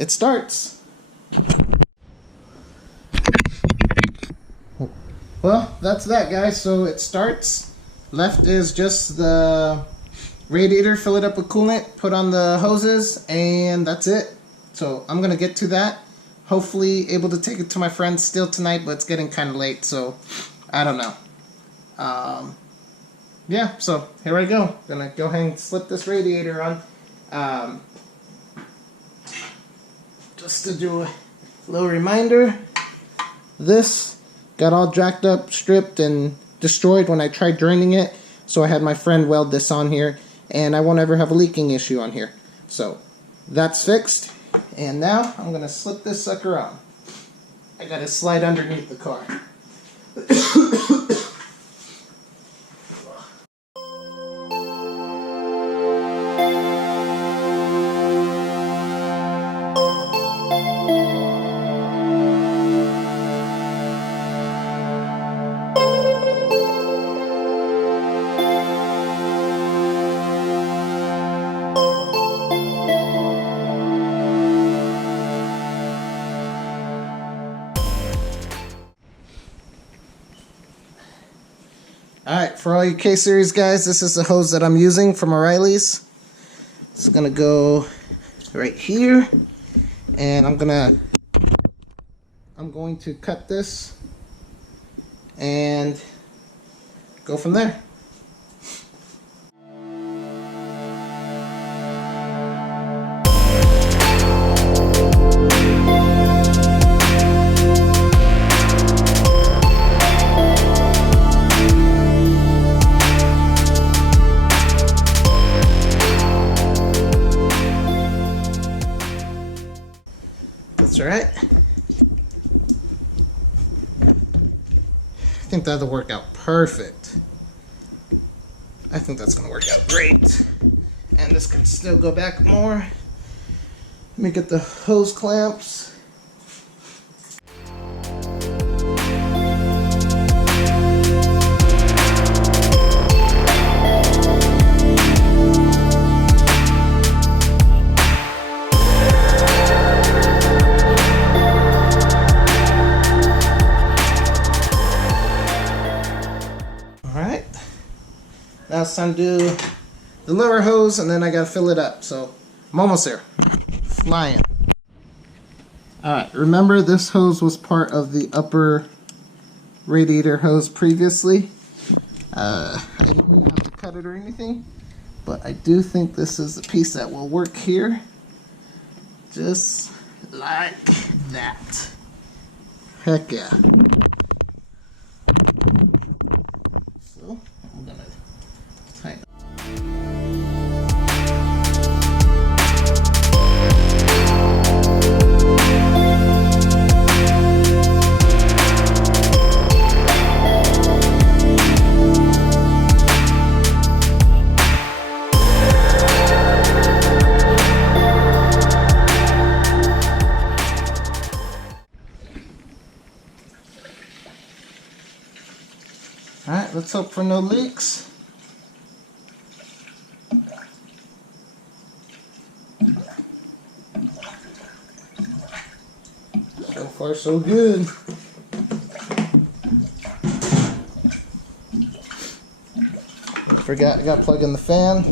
it starts. Well, that's that, guys. So it starts. Left is just the radiator, fill it up with coolant, put on the hoses, and that's it. So I'm gonna get to that. Hopefully able to take it to my friends still tonight, but it's getting kind of late, so I don't know. Yeah, so here I go. Gonna go ahead and slip this radiator on. Just to do a little reminder, this got all jacked up, stripped, and destroyed when I tried draining it, so I had my friend weld this on here, and I won't ever have a leaking issue on here. So that's fixed, and now I'm gonna slip this sucker on. I gotta slide underneath the car. Alright, for all you K-Series guys, this is the hose that I'm using from O'Reilly's. It's going to go right here, and I'm going to cut this and go from there. That's alright. I think that'll work out perfect. I think that's going to work out great. And this can still go back more. Let me get the hose clamps. Now it's time to do the lower hose, and then I gotta fill it up. So I'm almost there. Flying. Alright, remember this hose was part of the upper radiator hose previously. I didn't really have to cut it or anything, but I do think this is the piece that will work here. Just like that. Heck yeah. So I'm gonna tighten. Alright, let's hope for no leaks. So far, so good. Forgot I got to plug in the fan.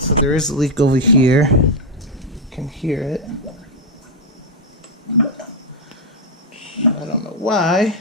So there is a leak over here. You can hear it. I don't know why.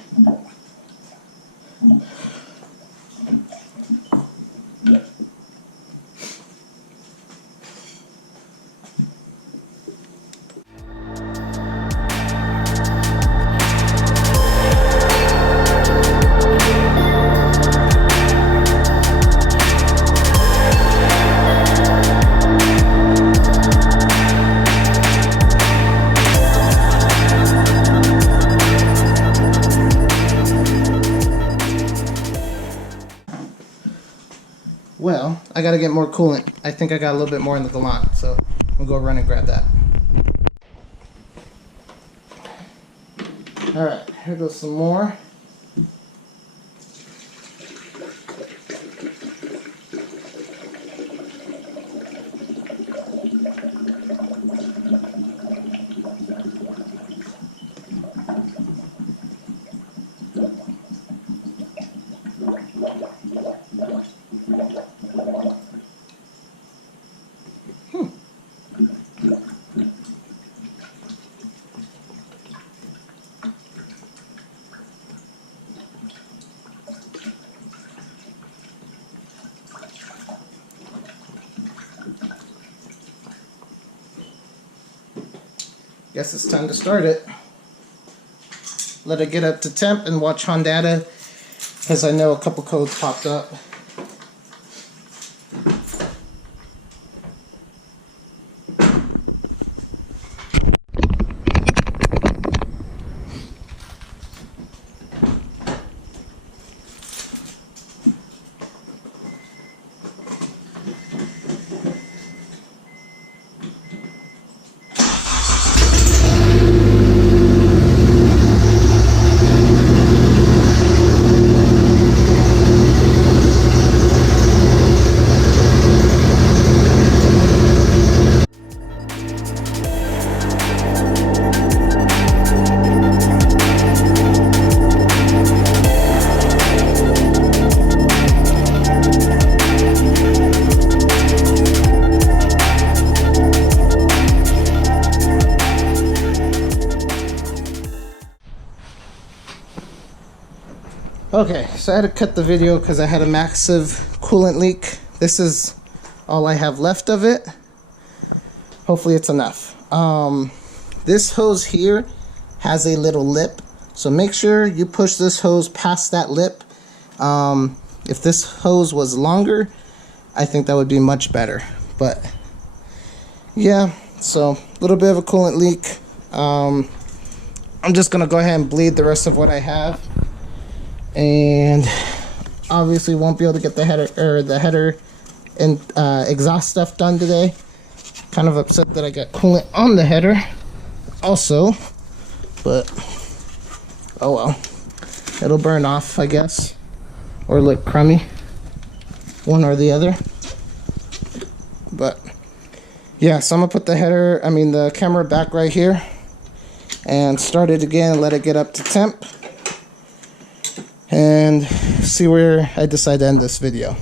I gotta get more coolant. I think I got a little bit more in the coolant, so we'll go run and grab that. Alright, here goes some more. Guess it's time to start it. Let it get up to temp and watch Hondata, because I know a couple codes popped up. Okay, so I had to cut the video because I had a massive coolant leak. This is all I have left of it. Hopefully it's enough. This hose here has a little lip, so make sure you push this hose past that lip. If this hose was longer, I think that would be much better. But yeah, so a little bit of a coolant leak. I'm just gonna go ahead and bleed the rest of what I have. And obviously won't be able to get the header and exhaust stuff done today. Kind of upset that I got coolant on the header also, but oh well, it'll burn off, I guess, or look crummy, one or the other. But yeah, so I'm gonna put the camera back right here and start it again and let it get up to temp and see where I decide to end this video.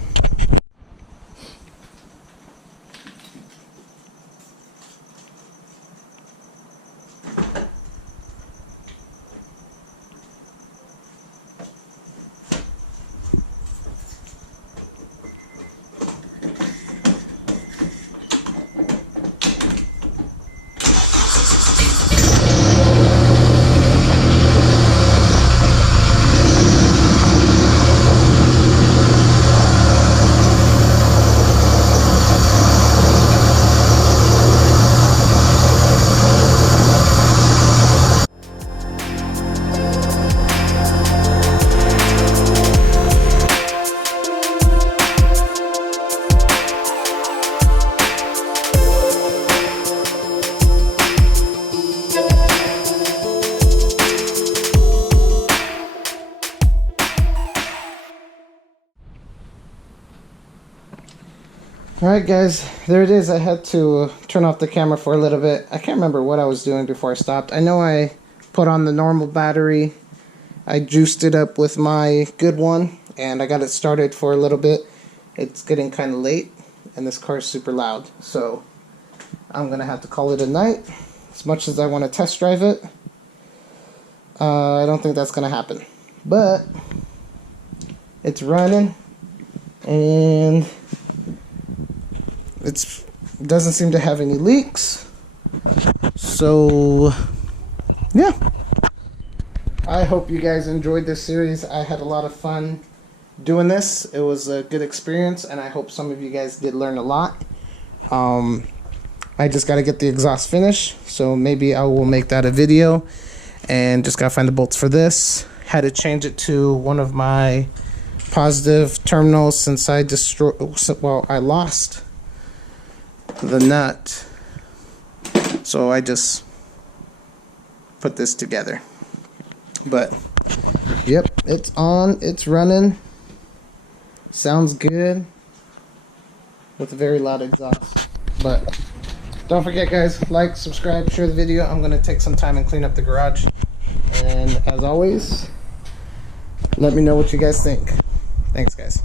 Alright guys, there it is. I had to turn off the camera for a little bit. I can't remember what I was doing before I stopped. I know I put on the normal battery. I juiced it up with my good one, and I got it started for a little bit. It's getting kind of late, and this car is super loud. So I'm going to have to call it a night. As much as I want to test drive it, I don't think that's going to happen. But it's running, and it doesn't seem to have any leaks. So yeah, I hope you guys enjoyed this series. I had a lot of fun doing this. It was a good experience, and I hope some of you guys did learn a lot. I just got to get the exhaust finished, so maybe I will make that a video. And just got to find the bolts for this. Had to change it to one of my positive terminal since I I lost the nut. So I just put this together. But yep, it's on, it's running. Sounds good with a very loud exhaust. But don't forget, guys, like, subscribe, share the video. I'm gonna take some time and clean up the garage. And as always, let me know what you guys think. Thanks, guys.